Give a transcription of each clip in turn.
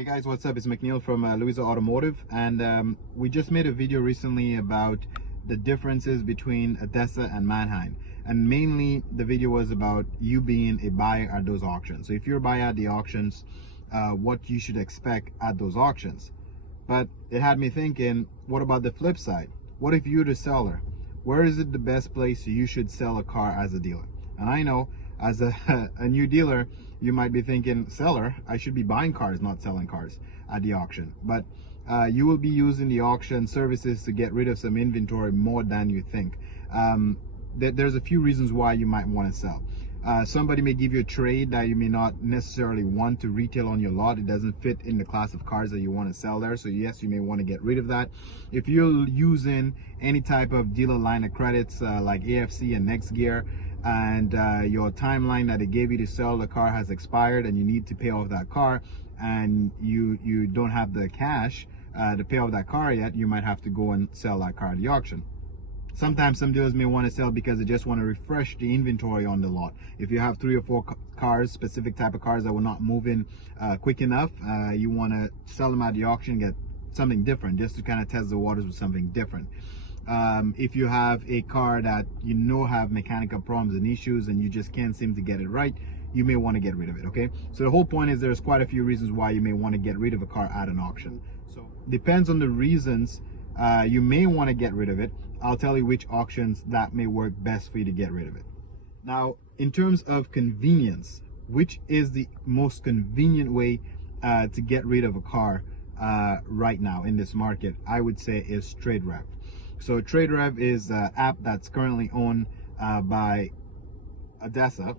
Hey guys, what's up? It's McNeil from Louisa Automotive, and we just made a video recently about the differences between ADESA and Manheim, and mainly the video was about you being a buyer at those auctions. So if you're a buyer at the auctions, what you should expect at those auctions. But it had me thinking, what about the flip side? What if you're the seller? Where is it the best place you should sell a car as a dealer? And I know as a new dealer, you might be thinking, seller, I should be buying cars, not selling cars at the auction. But you will be using the auction services to get rid of some inventory more than you think. There's a few reasons why you might want to sell. Somebody may give you a trade that you may not necessarily want to retail on your lot. It doesn't fit in the class of cars that you want to sell there. So yes, you may want to get rid of that. If you're using any type of dealer line of credits like AFC and NextGear, and your timeline that they gave you to sell the car has expired and you need to pay off that car, and you don't have the cash to pay off that car yet, you might have to go and sell that car at the auction. Sometimes some dealers may want to sell because they just want to refresh the inventory on the lot. If you have 3 or 4 cars, specific type of cars that were not moving quick enough, you want to sell them at the auction, get something different, just to kind of test the waters with something different. If you have a car that you know have mechanical problems and issues and you just can't seem to get it right, you may want to get rid of it. Okay, so the whole point is there's quite a few reasons why you may want to get rid of a car at an auction. So depends on the reasons you may want to get rid of it. I'll tell you which auctions that may work best for you to get rid of it. Now, in terms of convenience, which is the most convenient way to get rid of a car right now in this market, I would say is TradeRev. So TradeRev is an app that's currently owned by ADESA.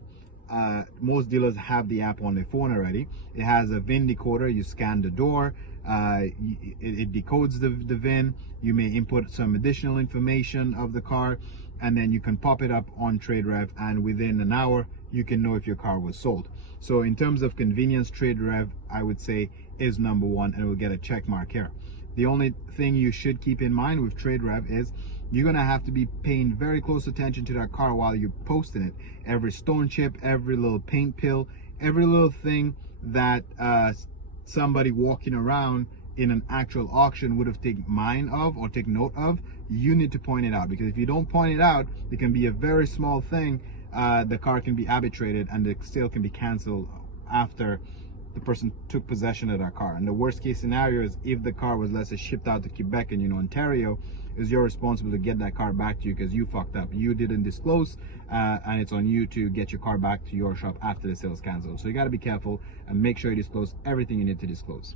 Most dealers have the app on their phone already. It has a VIN decoder. You scan the door, it decodes the VIN. You may input some additional information of the car, and then you can pop it up on TradeRev, and within an hour you can know if your car was sold. So in terms of convenience, TradeRev, I would say, is number one, and we'll get a check mark here. The only thing you should keep in mind with TradeRev is you're gonna have to be paying very close attention to that car while you're posting it. Every stone chip, every little paint pill, every little thing that somebody walking around in an actual auction would have taken mind of or take note of, you need to point it out, because if you don't point it out, it can be a very small thing. The car can be arbitrated and the sale can be canceled after the person took possession of that car. And the worst case scenario is if the car was, let's say, shipped out to Quebec and Ontario, is you're responsible to get that car back to you because you fucked up. You didn't disclose, and it's on you to get your car back to your shop after the sale is canceled. So you got to be careful and make sure you disclose everything you need to disclose.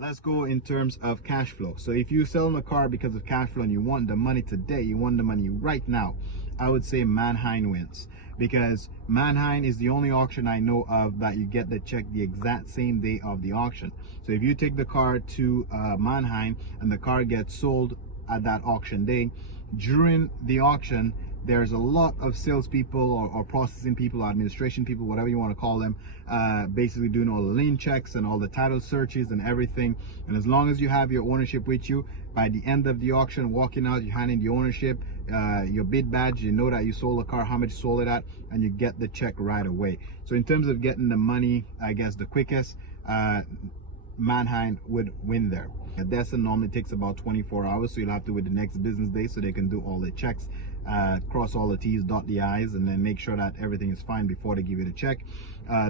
Let's go in terms of cash flow. So if you sell a car because of cash flow and you want the money today, you want the money right now, I would say Manheim wins, because Manheim is the only auction I know of that you get the check the exact same day of the auction. So if you take the car to Manheim and the car gets sold at that auction day, during the auction there's a lot of salespeople or processing people, administration people, whatever you want to call them, basically doing all the lien checks and all the title searches and everything. And as long as you have your ownership with you, by the end of the auction, walking out, you're handing the ownership, your bid badge, you know that you sold a car, how much you sold it at, and you get the check right away. So in terms of getting the money, I guess the quickest, Manheim would win there. ADESA normally takes about 24 hours, so you'll have to wait the next business day so they can do all the checks, cross all the T's, dot the I's, and then make sure that everything is fine before they give you the check.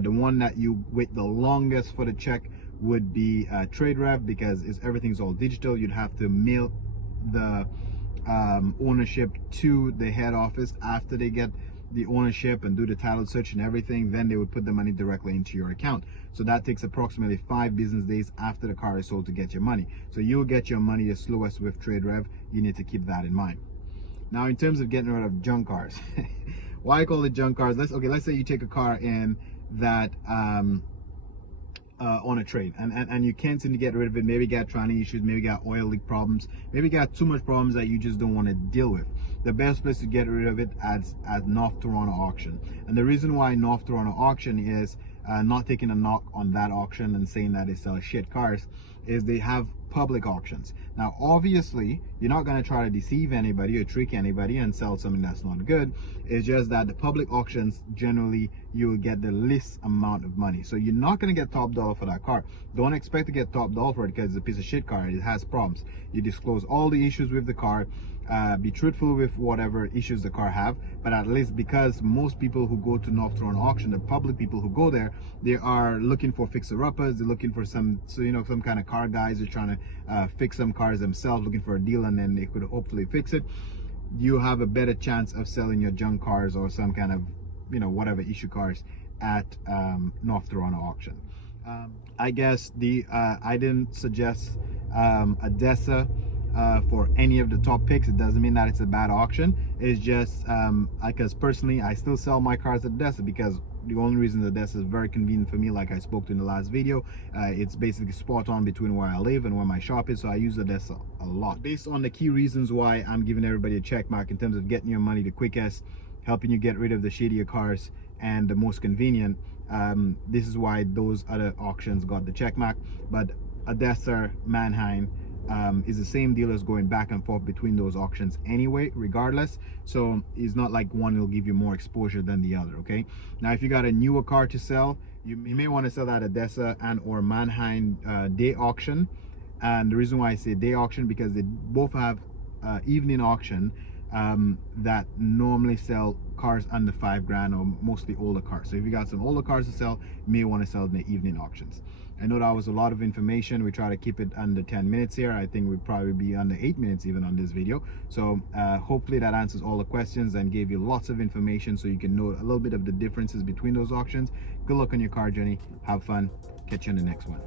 The one that you wait the longest for the check would be TradeRev, because everything's all digital. You'd have to mail the ownership to the head office after they get the ownership and do the title search and everything. Then they would put the money directly into your account. So that takes approximately 5 business days after the car is sold to get your money. So you'll get your money the slowest with TradeRev. You need to keep that in mind. Now, in terms of getting rid of junk cars, why I call it junk cars? Let's say you take a car in that on a trade and you can't seem to get rid of it. Maybe you got tranny issues, maybe you got oil leak problems, maybe you got too much problems that you just don't want to deal with. The best place to get rid of it is at North Toronto auction. And the reason why North Toronto auction is not taking a knock on that auction and saying that they sell shit cars is they have public auctions. Now obviously you're not going to try to deceive anybody or trick anybody and sell something that's not good. It's just that the public auctions, generally you will get the least amount of money, so you're not going to get top dollar for that car. Don't expect to get top dollar for it, because it's a piece of shit car. It has problems. You disclose all the issues with the car, be truthful with whatever issues the car have, but at least, because most people who go to North Toronto auction, the public people who go there, they are looking for fixer-uppers. They're looking for some kind of car guys who are trying to fix some cars themselves, looking for a deal, and then they could hopefully fix it. You have a better chance of selling your junk cars or some kind of whatever issue cars at North Toronto auction. I guess I didn't suggest ADESA for any of the top picks. It doesn't mean that it's a bad auction. It's just because personally I still sell my cars at ADESA, because the only reason that ADESA is very convenient for me, like I spoke to in the last video, it's basically spot on between where I live and where my shop is, so I use ADESA a lot. Based on the key reasons why I'm giving everybody a check mark in terms of getting your money the quickest, helping you get rid of the shadier cars, and the most convenient, this is why those other auctions got the check mark. But ADESA, Manheim, is the same dealers going back and forth between those auctions anyway, regardless. So it's not like one will give you more exposure than the other. Okay, now if you got a newer car to sell, you may want to sell that at ADESA and or Manheim day auction. And the reason why I say day auction, because they both have evening auction that normally sell cars under $5,000, or mostly older cars. So if you got some older cars to sell, you may want to sell in the evening auctions. I know that was a lot of information. We try to keep it under 10 minutes here. I think we'd probably be under 8 minutes even on this video. So hopefully that answers all the questions and gave you lots of information so you can know a little bit of the differences between those auctions. Good luck on your car journey. Have fun. Catch you on the next one.